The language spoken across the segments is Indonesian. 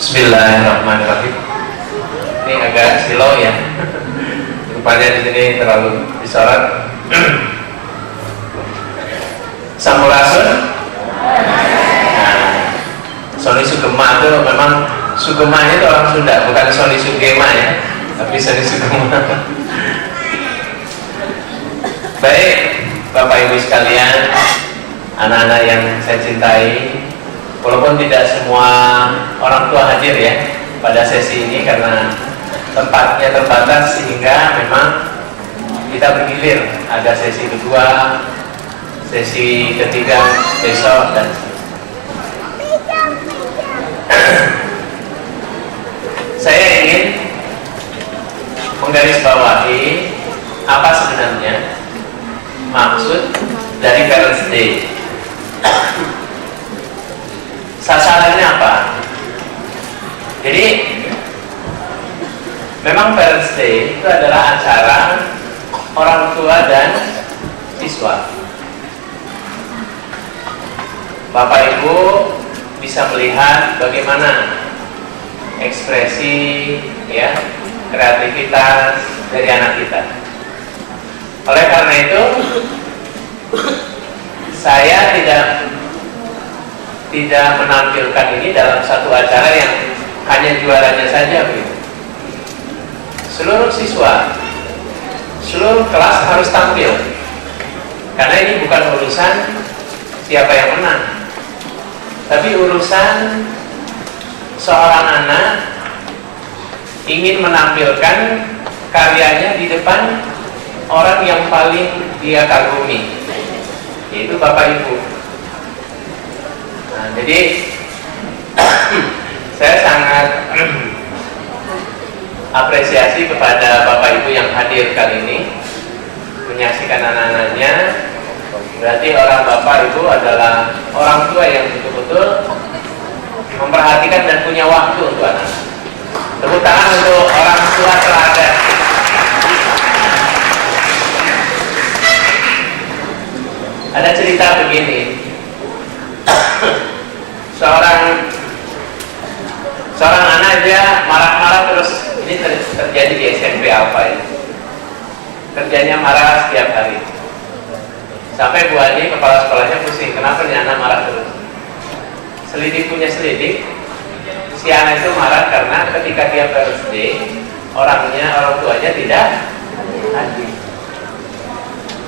Bismillahirrahmanirrahim. Ini agak silau ya. Rupanya di sini terlalu disorot. Sampurasun. Nah, Sony Sugema itu memang Sugemanya itu orang Sunda, bukan Sony Sugema ya, tapi Sony Sugema. Baik, Bapak Ibu sekalian, anak-anak yang saya cintai, walaupun tidak semua orang tua hadir ya pada sesi ini karena tempatnya terbatas sehingga memang kita bergilir, ada sesi kedua, sesi ketiga besok dan saya ingin menggarisbawahi apa sebenarnya maksud dari Parents Day. Sasarannya apa? Jadi memang Parents Day itu adalah acara orang tua dan siswa. Bapak Ibu bisa melihat bagaimana ekspresi ya, kreativitas dari anak kita. Oleh karena itu saya tidak menampilkan ini dalam satu acara yang hanya juaranya saja begitu. Seluruh siswa, seluruh kelas harus tampil. Karena ini bukan urusan siapa yang menang, tapi urusan seorang anak ingin menampilkan karyanya di depan orang yang paling dia kagumi, yaitu Bapak Ibu. Nah, jadi saya sangat apresiasi kepada Bapak Ibu yang hadir kali ini menyaksikan anak-anaknya. Berarti orang Bapak Ibu adalah orang tua yang betul-betul memperhatikan dan punya waktu untuk anak. Tepuk tangan untuk orang tua teladan. Ada cerita begini. Seorang anak dia marah-marah terus. Ini terjadi di SMP apa ini? Kerjanya marah setiap hari. Sampai Bu Adi kepala sekolahnya pusing. Kenapa nih anak marah terus? Selidik punya selidik, si anak itu marah karena ketika dia Parents Day, orang tuanya tidak hadir.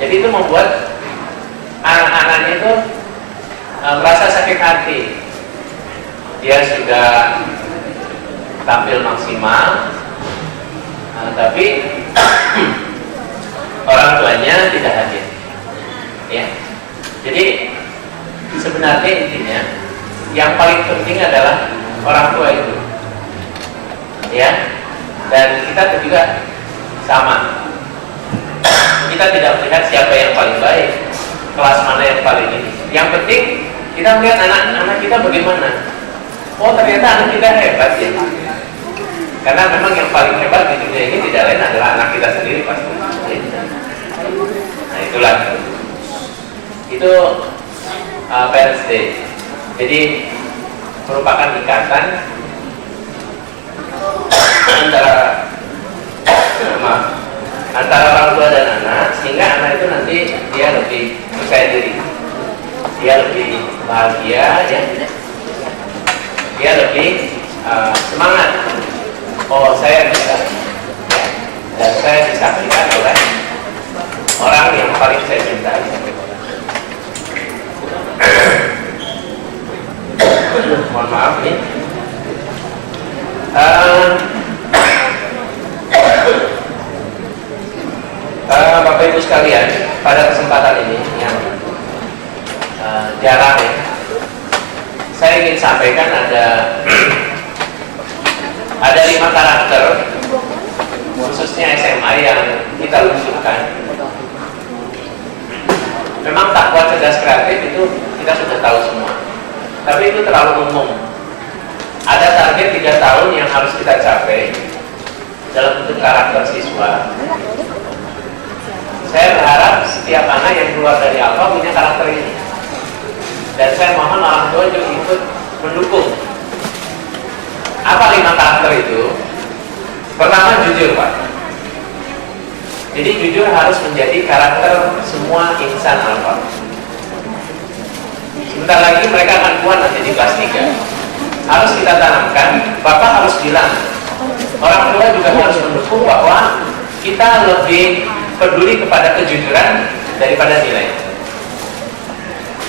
Jadi itu membuat anak-anaknya itu merasa sakit hati. Dia sudah tampil maksimal, tapi orang tuanya tidak hadir. Ya, jadi sebenarnya intinya yang paling penting adalah orang tua itu, ya. Dan kita juga sama. Kita tidak melihat siapa yang paling baik, kelas mana yang paling ini. Yang penting kita melihat anak-anak kita bagaimana. Oh, ternyata anak kita hebat ya. Karena memang yang paling hebat di dunia ini tidak lain adalah anak kita sendiri pasti. Nah, itulah. Itu Parents Day. Jadi merupakan ikatan antara orang tua dan anak, sehingga anak itu nanti dia lebih percaya diri, dia lebih bahagia, ya, dia lebih semangat. Oh, saya bisa, ya, dan saya disaksikan oleh orang yang paling saya cintai. Mohon maaf nih. Bapak Ibu sekalian, pada kesempatan ini yang jarang ya, saya ingin sampaikan ada 5 karakter khususnya SMA yang kita luncurkan. Memang takwa cerdas kreatif itu kita sudah tahu semua, tapi itu terlalu umum. Ada target 3 tahun yang harus kita capai dalam bentuk karakter siswa. Saya berharap setiap anak yang keluar dari Alfa punya karakter ini. Dan saya mohon orang tua juga ikut mendukung. Apa 5 karakter itu? Pertama, jujur, Pak. Jadi jujur harus menjadi karakter semua insan alfa. Sebentar lagi mereka akan keluar nanti di kelas 3. Harus kita tanamkan, Bapak harus bilang, orang tua juga harus mendukung bahwa kita lebih peduli kepada kejujuran daripada nilai.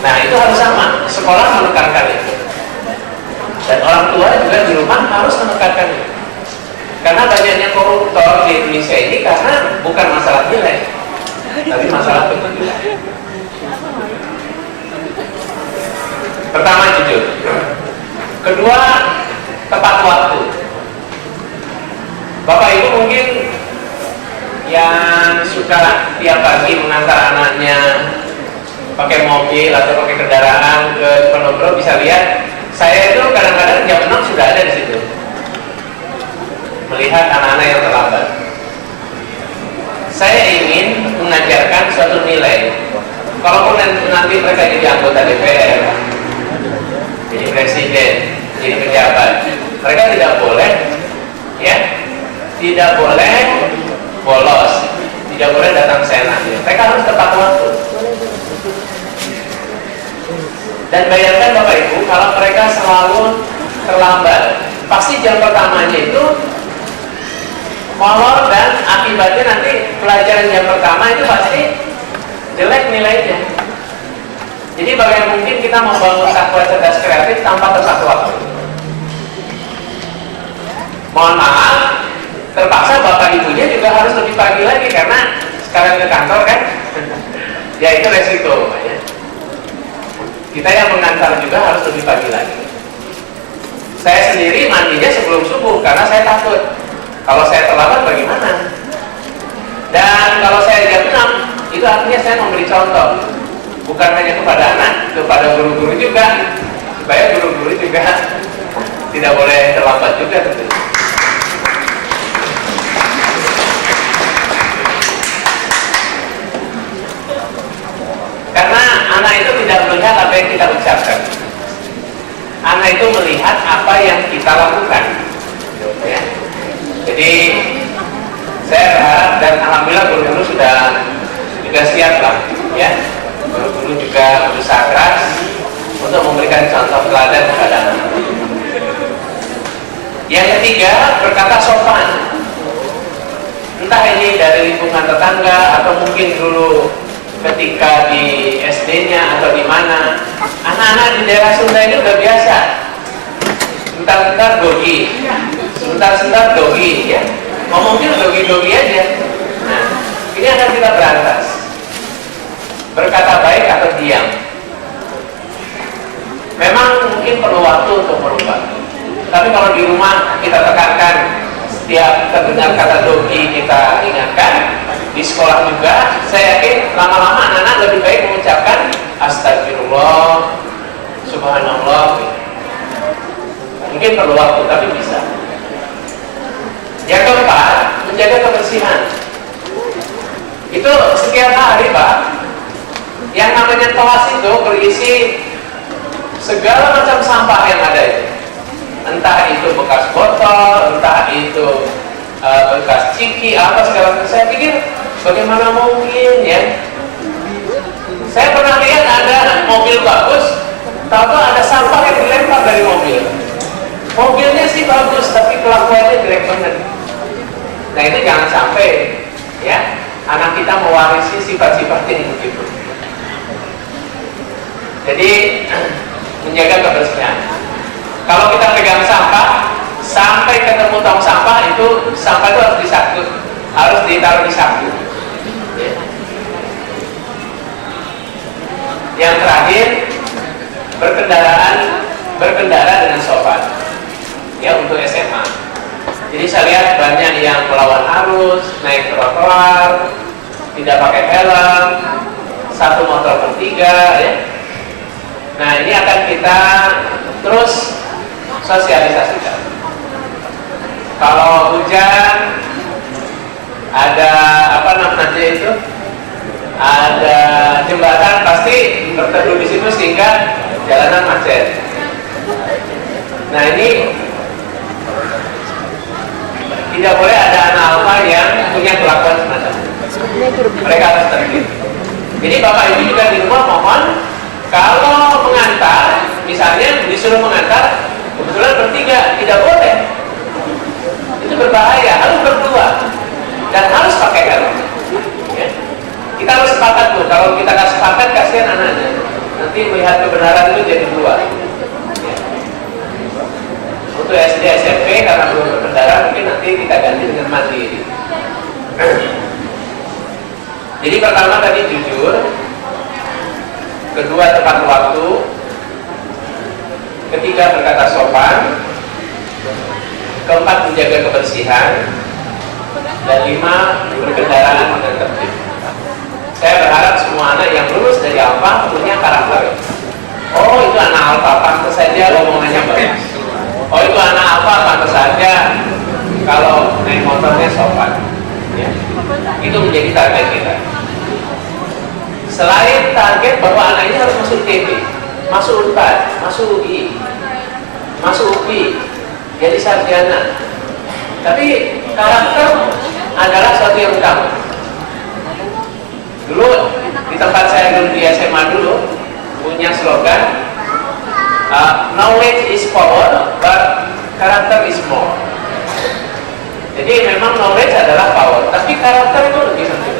Nah, itu harus sama. Sekolah menekankan itu. Dan orang tua juga di rumah harus menekankan itu. Karena banyaknya koruptor di Indonesia ini karena bukan masalah nilai, tapi masalah kejujuran. Pertama, jujur. Kedua, tepat waktu. Bapak Ibu mungkin yang suka tiap pagi mengantar anaknya pakai mobil atau pakai kendaraan ke Ponorogo bisa lihat, saya itu kadang-kadang jam 6 sudah ada di situ melihat anak-anak yang terlambat. Saya ingin mengajarkan suatu nilai. Kalaupun nanti mereka jadi anggota DPR, jadi presiden, jadi pejabat, mereka tidak boleh, ya, tidak boleh bolos, tidak boleh datang senat. Mereka harus tepat waktu. Dan bayangkan Bapak Ibu, kalau mereka selalu terlambat, pasti jam pertamanya itu molor dan akibatnya nanti pelajaran jam pertama itu pasti jelek nilainya. Jadi bagaimana mungkin kita membangun takwa cerdas kreatif tanpa tepat waktu? Mohon maaf, terpaksa Bapak Ibunya juga harus lebih pagi lagi karena sekarang ke kantor kan, ya itu resiko, ya. Kita yang mengantar juga harus lebih pagi lagi. Saya sendiri mandinya sebelum subuh karena saya takut kalau saya terlambat bagaimana. Dan kalau saya jam 6, itu artinya saya memberi contoh, bukan hanya kepada anak, kepada guru-guru juga, supaya guru-guru juga tidak boleh terlambat juga tentunya. Karena anak itu tidak melihat apa yang kita ucapkan. Anak itu melihat apa yang kita lakukan, ya. Jadi saya berharap dan alhamdulillah guru-guru sudah siap lah, ya. Guru-guru juga berusaha keras untuk memberikan contoh teladan kepada anak. Yang ketiga, berkata sopan. Entah ini dari lingkungan tetangga atau mungkin dulu ketika di SD-nya atau di mana, anak-anak di daerah Sunda ini udah biasa. Sebentar-sebentar dogi, sebentar-sebentar dogi, ya. Ngomongnya dogi-dogi aja. Nah, ini akan kita berantas. Berkata baik atau diam. Memang mungkin perlu waktu untuk merubah. Tapi kalau di rumah kita tekankan, setiap terdengar kata dogi kita ingatkan. Di sekolah juga, saya yakin lama-lama anak-anak lebih baik mengucapkan astagfirullah, subhanallah. Mungkin perlu waktu, tapi bisa. Yang keempat, menjaga kebersihan. Itu setiap hari, Pak. Yang namanya kelas itu berisi segala macam sampah yang ada itu. Entah itu bekas botol, entah itu bekas ciki, apa segala macam. Saya pikir bagaimana mungkin, ya. Saya pernah lihat ada mobil bagus, tahu ada sampah yang dilempar dari mobil. Mobilnya sih bagus, tapi kelakuannya jelek banget. Nah itu jangan sampai, ya, anak kita mewarisi sifat-sifat yang begitu. Jadi menjaga kebersihan. Kalau kita pegang sampah, sampai ketemu tong sampah itu sampah itu harus disaku, harus ditaruh di saku. Ya. Yang terakhir, berkendara dengan sopan. Ya, untuk SMA. Jadi saya lihat banyak yang melawan arus, naik trotoar, tidak pakai helm, satu motor bertiga, ya. Nah ini akan kita terus sosialisasikan. Kalau hujan, ada apa namanya itu, ada jembatan pasti berteduh di situ sehingga jalanan macet. Nah ini tidak boleh ada anak alfa yang punya kelakuan semacam itu. Mereka harus tertib. Jadi bapak ibu juga di rumah mohon, kalau mengantar, misalnya disuruh mengantar, kebetulan bertiga, tidak boleh. Itu berbahaya, harus berdua dan harus pakai helm. Ya. Kita harus sepakat tuh, kalau kita nggak sepakat kasihan anaknya. Nanti melihat kebenaran itu jadi dua. Ya. Untuk SD SMP karena belum berkendara mungkin nanti kita ganti dengan mandiri. Jadi pertama tadi jujur, kedua tepat waktu, ketiga berkata sopan, keempat menjaga kebersihan, dan lima berkendaraan dengan tertib. Saya berharap semua anak yang lulus dari Alfa punya karakter. Oh itu anak Alfa, pantas saja omongannya bagus. Oh itu anak Alfa, pantas saja kalau naik motornya sopan. Ya. Itu menjadi target kita. Selain target bahwa anak ini harus masuk TB, masuk UNPAD, masuk UI, masuk UPI, jadi sarjana. Tapi karakter adalah sesuatu yang utama. Dulu di tempat saya dulu di SMA dulu punya slogan knowledge is power, but character is more. Jadi memang knowledge adalah power, tapi karakter itu lebih penting.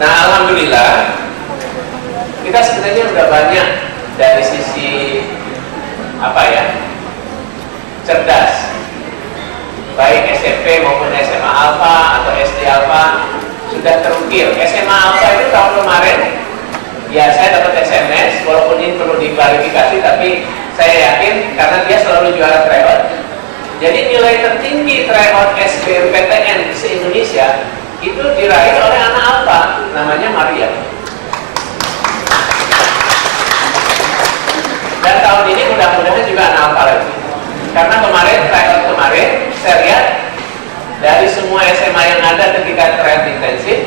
Nah, alhamdulillah kita sebenarnya sudah banyak dari sisi apa ya, cerdas, baik SMP maupun SMA Alfa atau SD Alfa sudah terukir. SMA Alfa itu tahun kemarin ya saya dapat SMS, walaupun ini perlu diklarifikasi, tapi saya yakin karena dia selalu juara tryout. Jadi nilai tertinggi tryout SBMPTN se-Indonesia itu diraih oleh anak Alfa, namanya Maria. Dan tahun ini mudah-mudahan juga anak Alfa lagi. Karena kemarin, tryout kemarin, saya lihat dari semua SMA yang ada ketika tryout intensif,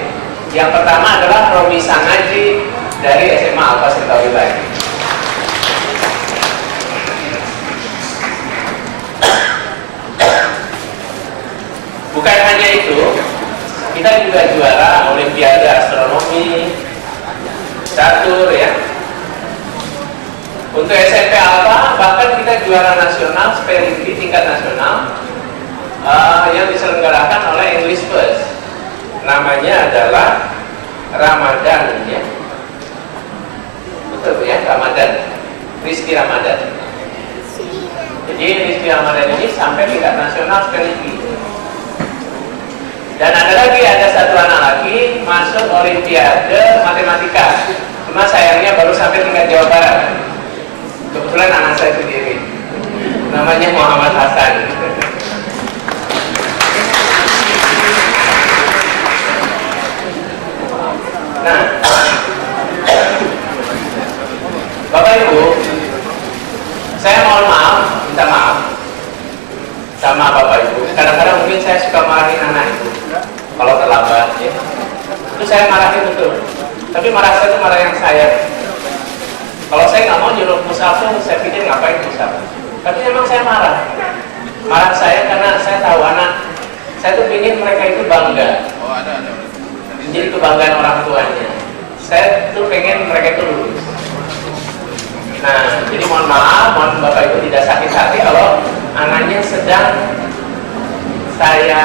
yang pertama adalah Romi Sangaji dari SMA Alfa Sentawilai. Bukan hanya itu, kita juga juara Olimpiade Astronomi, catur ya. Untuk SMP Alfa bahkan kita juara nasional spelling bee tingkat nasional yang diselenggarakan oleh English First. Namanya adalah Ramadan ya. Betul ya, Ramadan. Rizky Ramadan. Jadi Rizky Ramadan ini sampai tingkat nasional spelling bee. Dan ada satu anak lagi masuk Olimpiade Matematika. Cuma sayangnya baru sampai tingkat Jawa Barat. Kebetulan anak saya sendiri. Namanya Muhammad Hasan. Nah, Bapak Ibu, saya mohon maaf, minta maaf sama Bapak Ibu. Kadang-kadang mungkin saya suka marahin anak itu kalau terlambat ya. Itu saya marahin betul. Tapi marah saya itu marah yang sayang. Kalau saya nggak mau nyuruh musafir, saya pikir ngapain musafir. Tapi memang saya marah. Marah saya karena saya tahu anak saya tuh ingin mereka itu bangga. Oh, ada. Menjadi kebanggaan orang tuanya. Saya tuh pengen mereka itu lulus. Nah, jadi mohon maaf, mohon Bapak Ibu tidak sakit hati kalau anaknya sedang saya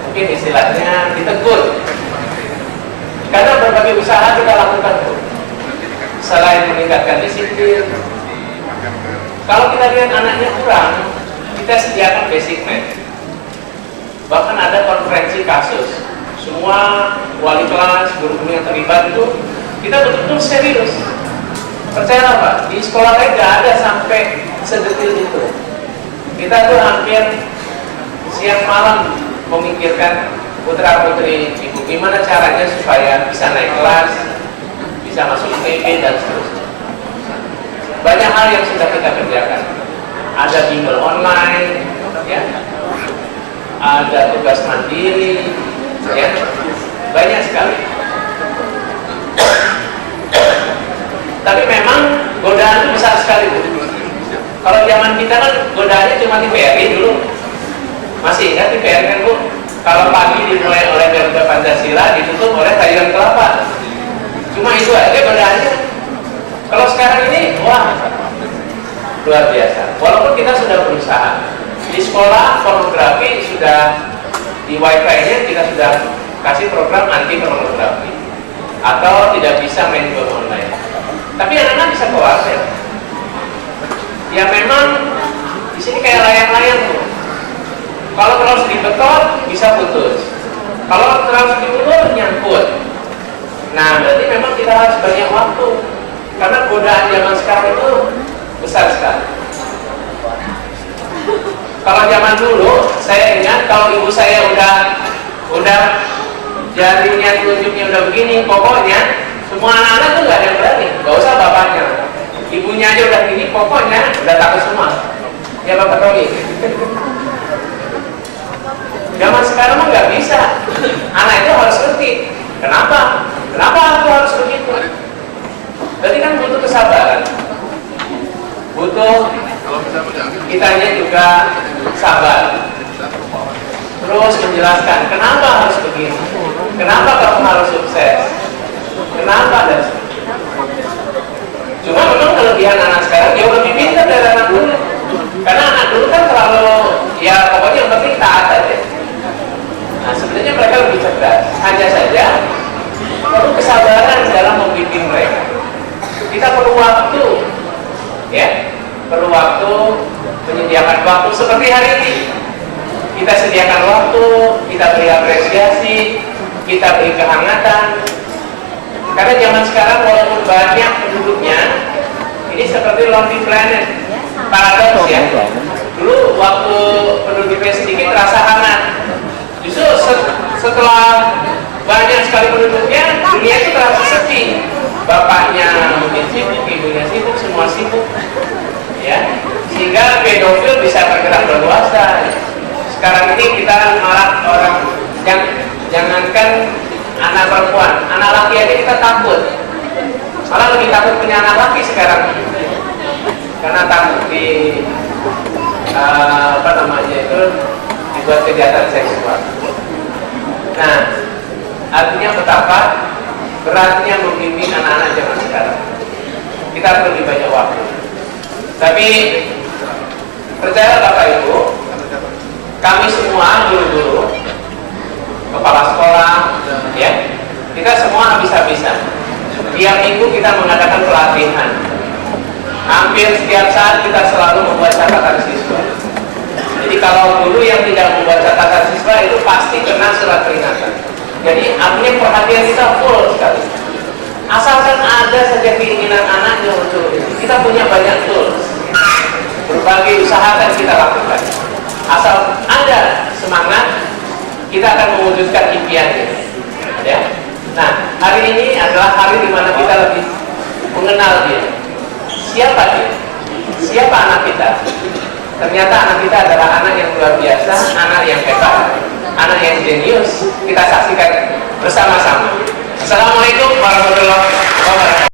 mungkin istilahnya ditegur. Karena berbagai usaha kita lakukan tuh. Selain meningkatkan disiplin, kalau kita lihat anaknya kurang, kita sediakan basic math. Bahkan ada konferensi kasus. Semua wali kelas, guru-guru yang terlibat itu kita betul-betul serius. Percayalah Pak, di sekolah lain nggak ada sampai sedetil itu. Kita tuh hampir siang malam memikirkan putra-putri ibu gimana caranya supaya bisa naik kelas, bisa masuk ITB dan seterusnya. Banyak hal yang sudah kita kerjakan. Ada bimbel online, ya, ada tugas mandiri, ya, banyak sekali. Tapi memang godaan itu besar sekali Bu. Kalau dia zaman kita kan godaannya cuma TVRI dulu. Masih ingat TVRI kan Bu? Kalau pagi dimulai oleh Garuda Pancasila, ditutup oleh Tayuran Kelapa. Cuma itu aja godaannya. Kalau sekarang ini, wah, luar biasa. Walaupun kita sudah berusaha. Di sekolah, pornografi sudah, di wifi-nya kita sudah kasih program anti pornografi. Atau tidak bisa main game online. Tapi anak-anak bisa keluar ya. Ya memang, di sini kayak layang-layang tuh. Kalau terus dibetot, bisa putus. Kalau terus diulur, nyangkut. Nah, berarti memang kita harus banyak waktu. Karena godaan zaman sekarang itu besar sekali. Kalau zaman dulu, saya ingat kalau ibu saya udah jarinya, telunjuknya udah begini, pokoknya semua anak-anak tuh nggak ada yang berani. Gak usah bapaknya. Ibunya aja udah gini, pokoknya udah takut semua. Ya Bapak Tommy. Zaman sekarang mah nggak bisa. Anak itu harus ngerti. Kenapa? Kenapa aku harus begitu? Berarti kan butuh kesabaran. Butuh kitanya juga sabar. Terus menjelaskan kenapa harus begini. Kenapa kamu harus sukses? Kenapa dan sebagainya. Cuma memang kelebihan anak sekarang jauh lebih pintar dari anak dulu. Karena anak dulu kan terlalu, ya pokoknya yang penting taat aja. Nah sebenarnya mereka lebih cerdas. Hanya saja perlu kesabaran dalam membimbing mereka. Kita perlu waktu, ya, perlu waktu, menyediakan waktu seperti hari ini. Kita sediakan waktu, kita beri apresiasi, kita beri kehangatan. Karena zaman sekarang walaupun banyak penduduknya, ini seperti Lonely Planet, paradoks ya. Dulu waktu penduduknya sedikit terasa hangat. Justru setelah banyak sekali penduduknya, dunia itu terasa sepi. Bapaknya mungkin sibuk, ibunya sibuk, semua sibuk, ya. Sehingga pedofil bisa bergerak berluasa. Sekarang ini kita malah orang jangankan anak perempuan, anak laki aja kita takut. Malah lebih takut punya anak laki sekarang, karena takut dibuat kejahatan seksual. Nah, artinya betapa beratnya membimbing anak-anak zaman sekarang. Kita perlu lebih banyak waktu. Tapi percaya Bapak Ibu, kami semua guru-guru, kepala sekolah, ya, kita semua habis-habisan. Tiap minggu kita mengadakan pelatihan. Hampir setiap saat kita selalu membuat catatan siswa. Jadi kalau guru yang tidak membuat catatan siswa itu pasti kena surat peringatan. Jadi artinya perhatian kita full sekali. Asalkan ada saja keinginan anaknya untuk kita punya banyak tools. Berbagai usaha akan kita lakukan. Asal ada semangat, kita akan mewujudkan impiannya. Ya. Nah, hari ini adalah hari di mana kita lebih mengenal dia. Siapa dia? Siapa anak kita? Ternyata anak kita adalah anak yang luar biasa, anak yang hebat, anak yang jenius. Kita saksikan bersama-sama. Assalamualaikum warahmatullahi wabarakatuh.